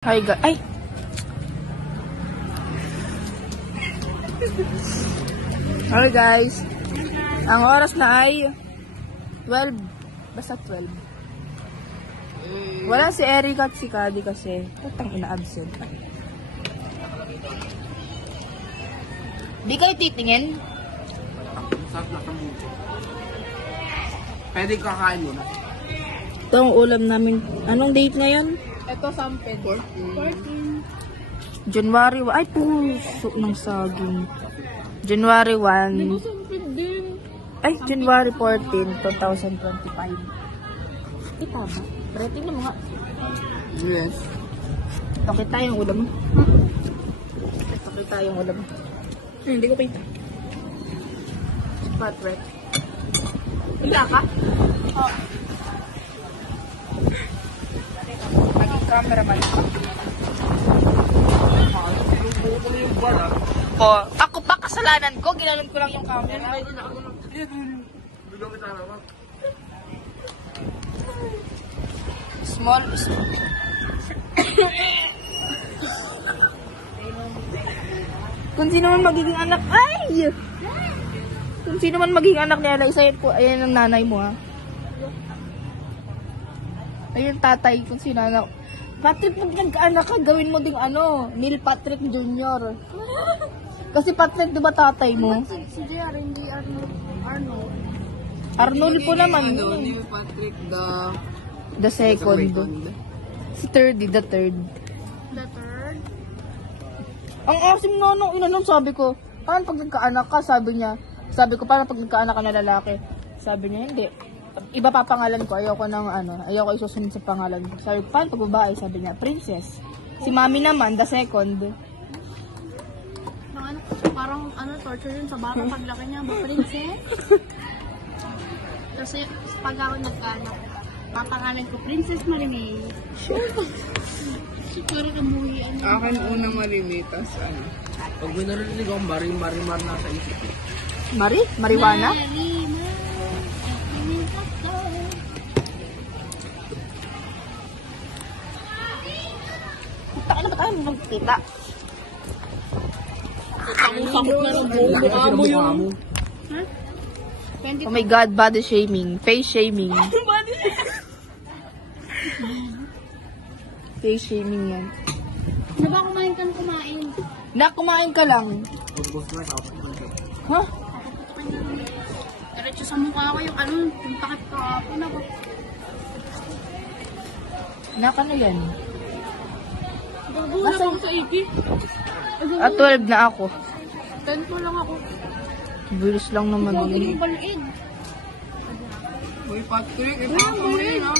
Hi guys. Ay! Hi guys. Ang oras na ay 12. Basta 12. Wala si Erica at si Kadi kasi patang ina-absent. Di kayo titingin? Sarap na sa mundo. Pwede kakain mo na. Ito ang ulam namin. Anong date ngayon? Ito, samped. 14. January 1. Ay, puso ng saging. January 1. Samped din. Ay, January 14, 2025. Kita ba? Rating na mga. Yes. Ito kita yung ulam. Ito kita yung ulam. Hindi ko pa ito. Spot red. Hila ka? Oo. Maging cameraman ka. Oh, ako pa kasalanan ko. Ginanon ko lang yung camera. Small. Kung sino man magiging anak, ay! Kung sino man magiging anak ni Eliza, ayan ang nanay mo, ha? Ayun tatay, kung sino anak. Patrick, pag nagkaanak ka, gawin mo ding Neil Patrick Jr. Kasi Patrick, di ba tatay mo? Si JR, hindi Arnold. Arnold po naman. Neil Patrick The second. Si the third. The third. Ang asim nung inanong, sabi ko, paano pag nagkaanak ka? Sabi ko, paano pag nagkaanak ka na lalaki? Sabi niya, hindi. Iba pa pangalan ko, ayoko isusunod sa pangalan ko. Sabi ko, paano pag babae? Sabi niya, princess. Si mami naman, the second. Parang torture yun sa bata paglaki niya, ba princess? Kasi pag ako nagkaanak, papangalan ko Princess Marimay. So, parang kamuhian. Akin unang malimitas. Pag may narinig ako, marimar na sa isip. Marijuana? Taka na ba tayo magkita? Ang sakot na ng buo mo yun. Ha? Oh my God, body shaming. Face shaming. Face shaming yan. Ano ba kumain ka kumain? Kumain ka lang. Ha? Diretso sa mukha ko yung yung takip ko ako na ba? Naka na yan. Wala ako sa iki. At 12 na ako. 10 ko lang ako. Bilis lang naman. Huwag yung baliid. Uy, Patrick, ipaka mo yun, ha?